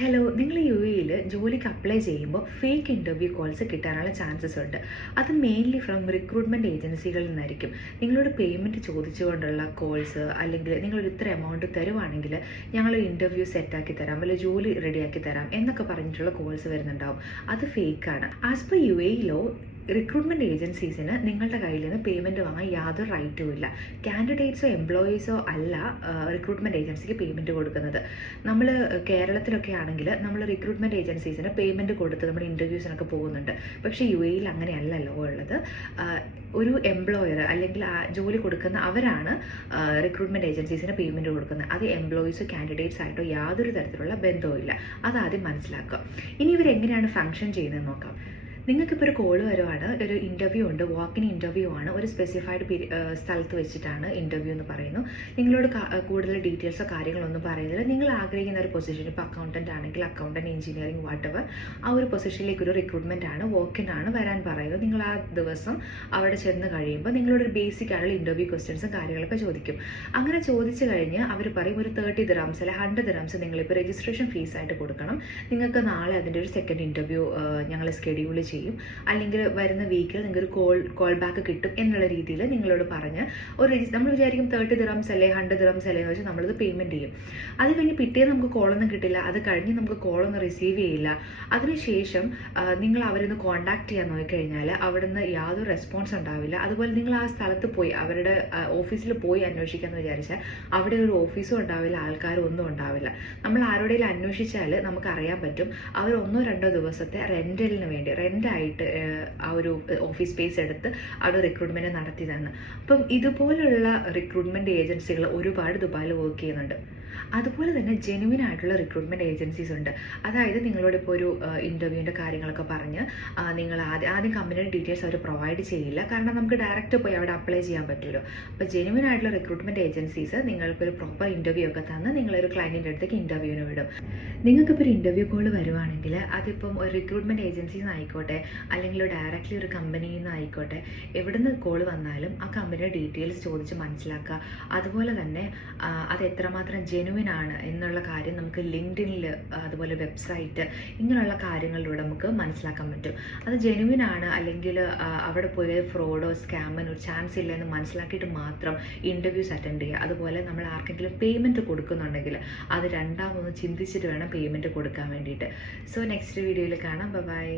Hello, നിങ്ങൾ U എയിൽ ജോലിക്ക് അപ്ലൈ ചെയ്യുമ്പോൾ ഫേക്ക് ഇൻ്റർവ്യൂ കോൾസ് കിട്ടാനുള്ള ചാൻസസ് ഉണ്ട്. അത് മെയിൻലി ഫ്രം റിക്രൂട്ട്മെൻറ്റ് ഏജൻസികളിൽ നിന്നായിരിക്കും. നിങ്ങളോട് പേയ്മെൻറ്റ് ചോദിച്ചുകൊണ്ടുള്ള കോൾസ്, അല്ലെങ്കിൽ നിങ്ങളൊരു ഇത്ര എമൗണ്ട് തരുവാണെങ്കിൽ ഞങ്ങൾ ഇൻ്റർവ്യൂ സെറ്റാക്കി തരാം, അല്ലെങ്കിൽ ജോലി റെഡിയാക്കി തരാം എന്നൊക്കെ പറഞ്ഞിട്ടുള്ള കോൾസ് വരുന്നുണ്ടാവും. അത് ഫേക്കാണ്. As per U A law recruitment ഏജൻസീസിന് നിങ്ങളുടെ കയ്യിൽ നിന്ന് പേയ്മെൻറ്റ് വാങ്ങാൻ യാതൊരു റൈറ്റും ഇല്ല. കാൻഡിഡേറ്റ്സോ എംപ്ലോയീസോ അല്ല റിക്രൂട്ട്മെൻറ്റ് ഏജൻസിക്ക് പേയ്മെൻറ്റ് കൊടുക്കുന്നത്. നമ്മൾ കേരളത്തിലൊക്കെ ആണെങ്കിൽ നമ്മൾ റിക്രൂട്ട്മെൻറ്റ് ഏജൻസീസിന് പേയ്മെൻറ്റ് കൊടുത്ത് നമ്മുടെ ഇൻ്റർവ്യൂസിനൊക്കെ പോകുന്നുണ്ട്. പക്ഷേ യു എയിൽ അങ്ങനെയല്ല ലോ ഉള്ളത്. ഒരു എംപ്ലോയർ അല്ലെങ്കിൽ ആ ജോലി കൊടുക്കുന്ന അവരാണ് റിക്രൂട്ട്മെൻറ്റ് ഏജൻസീസിന് പേയ്മെൻറ്റ് കൊടുക്കുന്നത്. അത് എംപ്ലോയീസോ കാൻഡിഡേറ്റ്സ് ആയിട്ടോ യാതൊരു തരത്തിലുള്ള ബന്ധവും ഇല്ല. അതാദ്യം മനസ്സിലാക്കുക. ഇനി ഇവരെങ്ങനെയാണ് ഫങ്ഷൻ ചെയ്യുന്നത് നോക്കാം. നിങ്ങൾക്കിപ്പോൾ ഒരു കോൾ വരുവാണ്, ഒരു ഇൻ്റർവ്യൂ ഉണ്ട്, വാക്കിൻ ഇൻ്റർവ്യൂ ആണ്, ഒരു സ്പെസിഫൈഡ് സ്ഥലത്ത് വെച്ചിട്ടാണ് ഇൻ്റർവ്യൂ എന്ന് പറയുന്നു. നിങ്ങളോട് കൂടുതൽ ഡീറ്റെയിൽസോ കാര്യങ്ങളൊന്നും പറയുന്നില്ല. നിങ്ങൾ ആഗ്രഹിക്കുന്ന ഒരു പൊസിഷൻ, ഇപ്പോൾ അക്കൗണ്ടൻ്റ് ആണെങ്കിൽ അക്കൗണ്ടൻറ്റ്, എഞ്ചിനീയറിംഗ്, വാട്ടെവർ, ആ ഒരു പൊസിഷനിലേക്ക് ഒരു റിക്രൂട്ട്മെൻ്റ് ആണ്, വാക്കിനാണ് വരാൻ പറയുന്നത്. നിങ്ങൾ ആ ദിവസം അവിടെ ചെന്ന് കഴിയുമ്പോൾ നിങ്ങളോട് ഒരു ബേസിക് ആയിട്ടുള്ള ഇൻ്റർവ്യൂ ക്വസ്റ്റ്യൻസും കാര്യങ്ങളൊക്കെ ചോദിക്കും. അങ്ങനെ ചോദിച്ചു കഴിഞ്ഞ് അവർ പറയും ഒരു 30 ദിറംസ് അല്ലെങ്കിൽ 100 ദിറംസ് നിങ്ങളിപ്പോൾ രജിസ്ട്രേഷൻ ഫീസായിട്ട് കൊടുക്കണം. നിങ്ങൾക്ക് നാളെ അതിൻ്റെ ഒരു സെക്കൻഡ് ഇൻ്റർവ്യൂ ഞങ്ങൾ സ്കെഡ്യൂൾ ചെയ്യും, അല്ലെങ്കിൽ വരുന്ന വീക്കിൽ നിങ്ങൾക്ക് ഒരു കോൾ ബാക്ക് കിട്ടും എന്നുള്ള രീതിയിൽ നിങ്ങളോട് പറഞ്ഞ് നമ്മൾ വിചാരിക്കും 30 ദിറംസ് അല്ലേ 100 ദിറംസ് അല്ലേ എന്ന് വെച്ചാൽ നമ്മളത് പേയ്മെൻറ്റ് ചെയ്യും. അത് കഴിഞ്ഞ് പിറ്റേ നമുക്ക് കോളൊന്നും കിട്ടില്ല, അത് കഴിഞ്ഞ് നമുക്ക് കോളൊന്നും റിസീവ് ചെയ്യില്ല. അതിനുശേഷം നിങ്ങൾ അവരൊന്ന് കോൺടാക്ട് ചെയ്യാൻ നോക്കിക്കഴിഞ്ഞാൽ അവിടുന്ന് യാതൊരു റെസ്പോൺസ് ഉണ്ടാവില്ല. അതുപോലെ നിങ്ങൾ ആ സ്ഥലത്ത് പോയി അവരുടെ ഓഫീസിൽ പോയി അന്വേഷിക്കാമെന്ന് വിചാരിച്ചാൽ അവിടെ ഒരു ഓഫീസും ഉണ്ടാവില്ല, ആൾക്കാരും ഒന്നും ഉണ്ടാവില്ല. നമ്മൾ ആരോടെങ്കിലും അന്വേഷിച്ചാൽ നമുക്ക് അറിയാൻ പറ്റും അവർ 1-2 ദിവസത്തെ റെൻ്റലിന് വേണ്ടി റെൻ്റായിട്ട് ആ ഒരു ഓഫീസ് സ്പേസ് എടുത്ത് അവിടെ റിക്രൂട്ട്മെൻറ്റ് നടത്തിയതാണ്. അപ്പം ഇതുപോലുള്ള റിക്രൂട്ട്മെൻറ്റ് ഏജൻസികൾ ഒരുപാട് ദുബായിൽ വർക്ക് ചെയ്യുന്നുണ്ട്. അതുപോലെ തന്നെ ജെനുവിൻ ആയിട്ടുള്ള റിക്രൂട്ട്മെൻറ്റ് ഏജൻസീസ് ഉണ്ട്. അതായത് നിങ്ങളോട് ഇപ്പോൾ ഒരു ഇൻ്റർവ്യൂവിൻ്റെ കാര്യങ്ങളൊക്കെ പറഞ്ഞ് നിങ്ങൾ ആദ്യം കമ്പനിയുടെ ഡീറ്റെയിൽസ് അവർ പ്രൊവൈഡ് ചെയ്യില്ല, കാരണം നമുക്ക് ഡയറക്റ്റ് പോയി അവിടെ അപ്ലൈ ചെയ്യാൻ പറ്റുമല്ലോ. അപ്പോൾ ജെനുവിൻ ആയിട്ടുള്ള റിക്രൂട്ട്മെൻറ്റ് ഏജൻസീസ് നിങ്ങൾക്കൊരു പ്രോപ്പർ ഇൻ്റർവ്യൂ ഒക്കെ തന്ന് നിങ്ങളൊരു ക്ലയൻറ്റിൻ്റെ അടുത്തേക്ക് ഇൻ്റർവ്യൂവിന് വിടും. നിങ്ങൾക്കിപ്പോൾ ഒരു ഇൻ്റർവ്യൂ കോൾ വരുവാണെങ്കിൽ അതിപ്പം ഒരു റിക്രൂട്ട്മെൻറ്റ് ഏജൻസിയിൽ നിന്നായിക്കോട്ടെ അല്ലെങ്കിൽ ഡയറക്റ്റ്ലി ഒരു കമ്പനിയിൽ നിന്നായിക്കോട്ടെ, എവിടെ നിന്ന് കോൾ വന്നാലും ആ കമ്പനിയുടെ ഡീറ്റെയിൽസ് ചോദിച്ച് മനസ്സിലാക്കുക. അതുപോലെ തന്നെ അത് എത്രമാത്രം ജെനുവിൻ ആണ് എന്നുള്ള കാര്യം നമുക്ക് ലിങ്ക്ഡിനിൽ, അതുപോലെ വെബ്സൈറ്റ്, ഇങ്ങനെയുള്ള കാര്യങ്ങളിലൂടെ നമുക്ക് മനസ്സിലാക്കാൻ പറ്റും. അത് ജെനുവിൻ ആണ് അല്ലെങ്കിൽ അവിടെ പോയി ഫ്രോഡോ സ്കാമിനോ ഒരു ചാൻസ് ഇല്ല എന്ന് മനസ്സിലാക്കിയിട്ട് മാത്രം ഇൻ്റർവ്യൂസ് അറ്റൻഡ് ചെയ്യുക. അതുപോലെ നമ്മൾ ആർക്കെങ്കിലും പേയ്മെൻറ്റ് കൊടുക്കുന്നുണ്ടെങ്കിൽ അത് രണ്ടാമതൊന്ന് ചിന്തിച്ചിട്ട് വേണം പേയ്മെൻറ്റ് കൊടുക്കാൻ വേണ്ടിയിട്ട്. സോ നെക്സ്റ്റ് വീഡിയോയിൽ കാണാം. ബൈ.